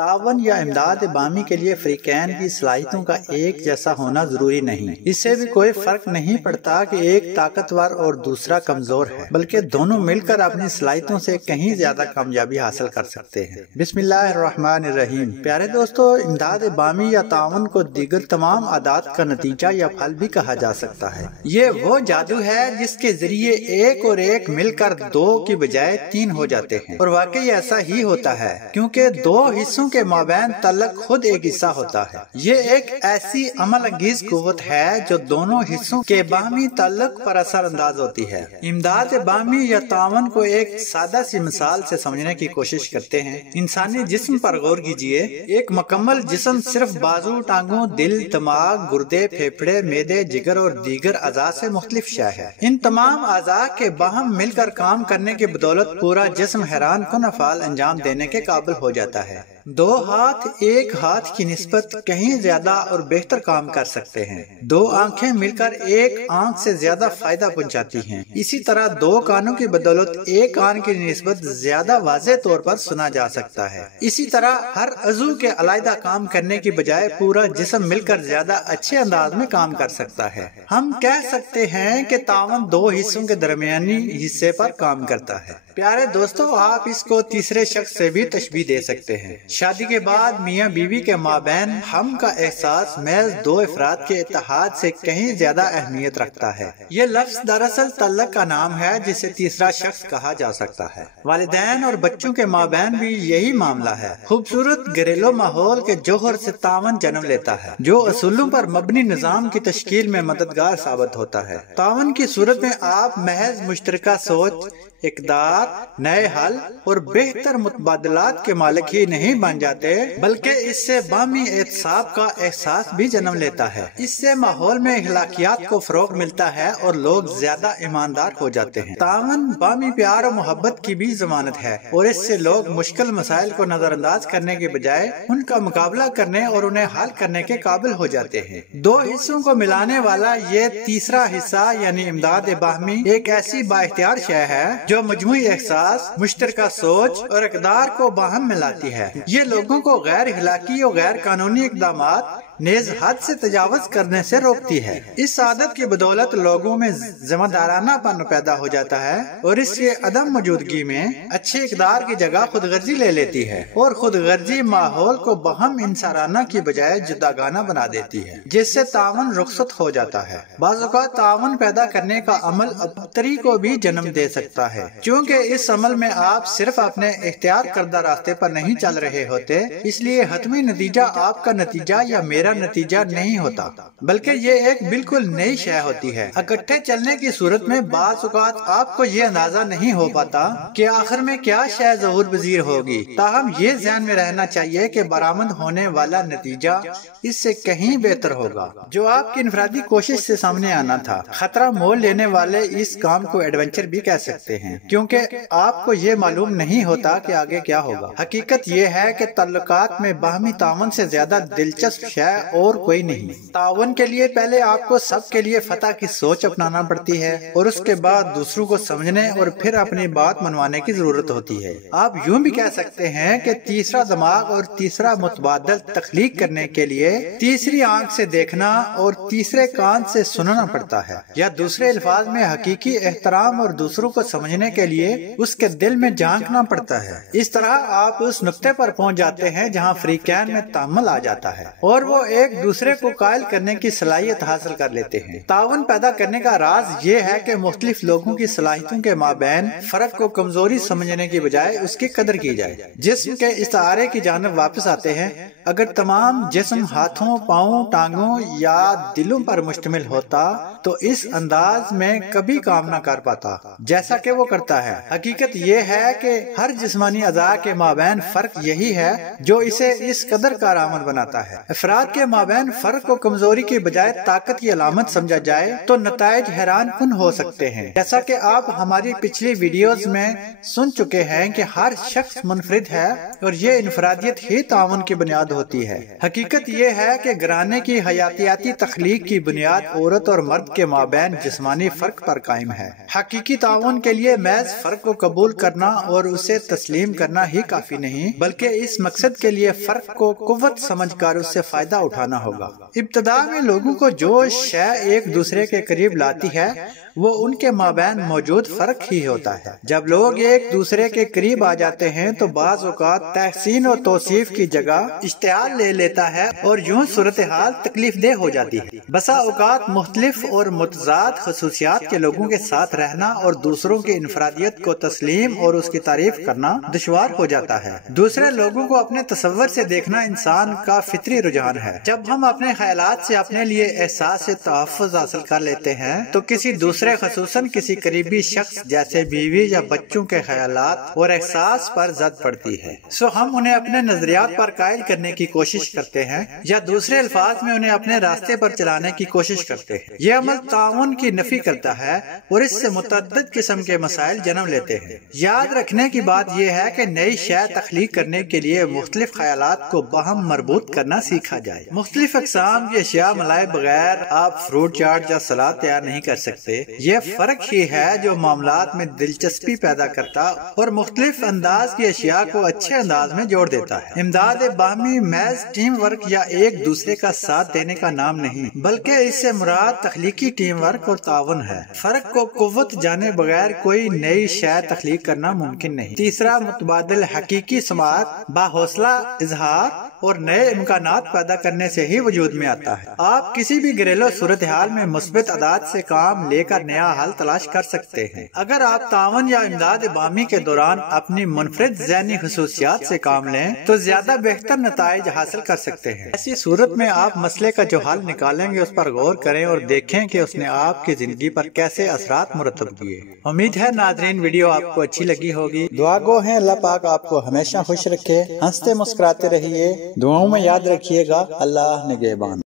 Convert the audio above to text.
تعاون یا امداد باہمی کے لیے فریقین کی صلاحیتوں کا ایک جیسا ہونا ضروری نہیں۔ اس سے بھی کوئی فرق نہیں پڑتا کہ ایک طاقتور اور دوسرا کمزور ہے، بلکہ دونوں مل کر اپنی صلاحیتوں سے کہیں زیادہ کامیابی حاصل کر سکتے ہیں۔ بسم اللہ الرحمن الرحیم۔ پیارے دوستو، امداد باہمی یا تعاون کو دیگر تمام عادات کا نتیجہ یا پھل بھی کہا جا سکتا ہے۔ یہ وہ جادو ہے جس کے ذریعے ایک اور ایک مل کر دو کی بجائے تین ہو جاتے ہیں، اور واقعی ایسا ہی ہوتا ہے، کیونکہ دو حصوں کے مابین تعلق خود ایک حصہ ہوتا ہے۔ یہ ایک ایسی عمل انگیز قوت ہے جو دونوں حصوں کے باہمی تعلق پر اثر انداز ہوتی ہے۔ امداد باہمی یا تعاون کو ایک سادہ سی مثال سے سمجھنے کی کوشش کرتے ہیں۔ انسانی جسم پر غور کیجئے۔ ایک مکمل جسم صرف بازو، ٹانگوں، دل، دماغ، گردے، پھیپھڑے، معدے، جگر اور دیگر اعضاء سے مختلف شے ہے۔ ان تمام اعضاء کے باہم مل کر کام کرنے کی بدولت پورا جسم حیران کن افعال انجام دینے کے قابل ہو جاتا ہے۔ دو ہاتھ ایک ہاتھ کی نسبت کہیں زیادہ اور بہتر کام کر سکتے ہیں۔ دو آنکھیں مل کر ایک آنکھ سے زیادہ فائدہ پہنچاتی ہیں۔ اسی طرح دو کانوں کی بدولت ایک کان کی نسبت زیادہ واضح طور پر سنا جا سکتا ہے۔ اسی طرح ہر عضو کے علیحدہ کام کرنے کی بجائے پورا جسم مل کر زیادہ اچھے انداز میں کام کر سکتا ہے۔ ہم کہہ سکتے ہیں کہ تعاون دو حصوں کے درمیانی حصے پر کام کرتا ہے۔ پیارے دوستو، آپ اس کو تیسرے شخص سے بھی تشبیہ دے سکتے ہیں۔ شادی کے بعد میاں بیوی کے مابین ہم کا احساس محض دو افراد کے اتحاد سے کہیں زیادہ اہمیت رکھتا ہے۔ یہ لفظ دراصل تعلق کا نام ہے جسے تیسرا شخص کہا جا سکتا ہے۔ والدین اور بچوں کے مابین بھی یہی معاملہ ہے۔ خوبصورت گھریلو ماحول کے جوہر سے تعاون جنم لیتا ہے، جو اصولوں پر مبنی نظام کی تشکیل میں مددگار ثابت ہوتا ہے۔ تعاون کی صورت میں آپ محض مشترکہ سوچ، اقدار، نئے حل اور بہتر متبادلات کے مالک ہی نہیں بن جاتے، بلکہ اس سے باہمی احتساب کا احساس بھی جنم لیتا ہے۔ اس سے ماحول میں اخلاقیات کو فروغ ملتا ہے اور لوگ زیادہ ایماندار ہو جاتے ہیں۔ تعاون باہمی پیار و محبت کی بھی ضمانت ہے، اور اس سے لوگ مشکل مسائل کو نظر انداز کرنے کے بجائے ان کا مقابلہ کرنے اور انہیں حل کرنے کے قابل ہو جاتے ہیں۔ دو حصوں کو ملانے والا یہ تیسرا حصہ یعنی امداد باہمی ایک ایسی با اختیار شے ہے جو مجموعی احساس، مشترکہ سوچ اور اقدار کو باہم ملاتی ہے۔ یہ لوگوں کو غیر اخلاقی اور غیر قانونی اقدامات نیز حد سے تجاوز کرنے سے روکتی ہے۔ اس عادت کی بدولت لوگوں میں ذمہ دارانہ پن پیدا ہو جاتا ہے، اور اس کے عدم موجودگی میں اچھے اقدار کی جگہ خود غرضی لے لیتی ہے، اور خود غرضی ماحول کو باہم انصارانہ کی بجائے جداگانہ بنا دیتی ہے، جس سے تعاون رخصت ہو جاتا ہے۔ بعض اوقات تعاون پیدا کرنے کا عمل ابتری کو بھی جنم دے سکتا ہے، چونکہ اس عمل میں آپ صرف اپنے اختیار کردہ راستے پر نہیں چل رہے ہوتے، اس لیے حتمی نتیجہ آپ کا نتیجہ یا میرا نتیجہ نہیں ہوتا، بلکہ یہ ایک بالکل نئی شے ہوتی ہے۔ اکٹھے چلنے کی صورت میں بعض اوقات آپ کو یہ اندازہ نہیں ہو پاتا کہ آخر میں کیا شے ظہور پذیر ہوگی، تاہم یہ ذہن میں رہنا چاہیے کہ برآمد ہونے والا نتیجہ اس سے کہیں بہتر ہوگا جو آپ کی انفرادی کوشش سے سامنے آنا تھا۔ خطرہ مول لینے والے اس کام کو ایڈونچر بھی کہہ سکتے ہیں، کیونکہ آپ کو یہ معلوم نہیں ہوتا کہ آگے کیا ہوگا۔ حقیقت یہ ہے کہ تعلقات میں باہمی تعاون سے زیادہ دلچسپ شے اور کوئی نہیں۔ تعاون کے لیے پہلے آپ کو سب کے لیے فتح کی سوچ اپنانا پڑتی ہے، اور اس کے بعد دوسروں کو سمجھنے اور پھر اپنی بات منوانے کی ضرورت ہوتی ہے۔ آپ یوں بھی کہہ سکتے ہیں کہ تیسرا دماغ اور تیسرا متبادل تخلیق کرنے کے لیے تیسری آنکھ سے دیکھنا اور تیسرے کان سے سننا پڑتا ہے، یا دوسرے الفاظ میں حقیقی احترام اور دوسروں کو سمجھنے کے لیے اس کے دل میں جھانکنا پڑتا ہے۔ اس طرح آپ اس نقطے پر پہنچ جاتے ہیں جہاں فریقین میں تعامل آ جاتا ہے، اور وہ ایک دوسرے کو قائل کرنے کی صلاحیت حاصل کر لیتے ہیں۔ تعاون پیدا کرنے کا راز یہ ہے کہ مختلف لوگوں کی صلاحیتوں کے مابین فرق کو کمزوری سمجھنے کی بجائے اس کی قدر کی جائے۔ جسم کے استعارے کی جانب واپس آتے ہیں۔ اگر تمام جسم ہاتھوں، پاؤں، ٹانگوں یا دلوں پر مشتمل ہوتا تو اس انداز میں کبھی کام نہ کر پاتا جیسا کہ وہ کرتا ہے۔ حقیقت یہ ہے کہ ہر جسمانی اعضاء کے مابین فرق یہی ہے جو اسے اس قدر کارآمد بناتا ہے۔ افراد کے مابین فرق کو کمزوری کی بجائے طاقت کی علامت سمجھا جائے تو نتائج حیران کن ہو سکتے ہیں۔ جیسا کہ آپ ہماری پچھلی ویڈیوز میں سن چکے ہیں کہ ہر شخص منفرد ہے، اور یہ انفرادیت ہی تعاون کی بنیاد ہوتی ہے۔ حقیقت یہ ہے کہ گھرانے کی حیاتیاتی تخلیق کی بنیاد عورت اور مرد مرد کے مابین جسمانی فرق پر قائم ہے۔ حقیقی تعاون کے لیے محض فرق کو قبول کرنا اور اسے تسلیم کرنا ہی کافی نہیں، بلکہ اس مقصد کے لیے فرق کو قوت سمجھ کر اس سے فائدہ اٹھانا ہوگا۔ ابتدا میں لوگوں کو جو شے ایک دوسرے کے قریب لاتی ہے وہ ان کے مابین موجود فرق ہی ہوتا ہے۔ جب لوگ ایک دوسرے کے قریب آ جاتے ہیں تو بعض اوقات تحسین و توصیف کی جگہ اشتعال لے لیتا ہے اور یوں صورتحال تکلیف دہ ہو جاتی ہے۔ بسا اوقات مختلف اور متضاد خصوصیات کے لوگوں کے ساتھ رہنا اور دوسروں کی انفرادیت کو تسلیم اور اس کی تعریف کرنا دشوار ہو جاتا ہے۔ دوسرے لوگوں کو اپنے تصور سے دیکھنا انسان کا فطری رجحان ہے۔ جب ہم اپنے خیالات سے اپنے لیے احساس سے تحفظ حاصل کر لیتے ہیں تو کسی دوسرے خصوصاً کسی قریبی شخص جیسے بیوی یا بچوں کے خیالات اور احساس پر زد پڑتی ہے، سو ہم انہیں اپنے نظریات پر قائل کرنے کی کوشش کرتے ہیں یا دوسرے الفاظ میں انہیں اپنے راستے پر چلانے کی کوشش کرتے ہیں۔ یہ عمل تعاون کی نفی کرتا ہے اور اس سے متعدد قسم کے مسائل جنم لیتے ہیں۔ یاد رکھنے کی بات یہ ہے کہ نئی شے تخلیق کرنے کے لیے مختلف خیالات کو باہم مربوط کرنا سیکھا جائے۔ مختلف اقسام کی اشیاء ملائے بغیر آپ فروٹ چاٹ یا سلاد تیار نہیں کر سکتے۔ یہ فرق ہی ہے جو معاملات میں دلچسپی پیدا کرتا اور مختلف انداز کی اشیاء کو اچھے انداز میں جوڑ دیتا ہے۔ امداد باہمی محض ٹیم ورک یا ایک دوسرے کا ساتھ دینے کا نام نہیں، بلکہ اس سے مراد تخلیقی ٹیم ورک اور تعاون ہے۔ فرق کو قوت جانے بغیر کوئی نئی شے تخلیق کرنا ممکن نہیں۔ تیسرا، متبادل حقیقی سماعت باحوصلہ اظہار اور نئے امکانات پیدا کرنے سے ہی وجود میں آتا ہے۔ آپ کسی بھی گھریلو صورتحال میں مثبت عادات سے کام لے کر نیا حل تلاش کر سکتے ہیں۔ اگر آپ تعاون یا امداد باہمی کے دوران اپنی منفرد ذہنی خصوصیات سے کام لیں تو زیادہ بہتر نتائج حاصل کر سکتے ہیں۔ ایسی صورت میں آپ مسئلے کا جو حل نکالیں گے اس پر غور کریں اور دیکھیں کہ اس نے آپ کی زندگی پر کیسے اثرات مرتب کیے۔ امید ہے ناظرین ویڈیو آپ کو اچھی لگی ہوگی۔ دعا گو ہیں اللہ پاک آپ کو ہمیشہ خوش رکھے، ہنستے مسکراتے رہیے، دعاؤں میں یاد رکھیے گا۔ اللہ نگہبان۔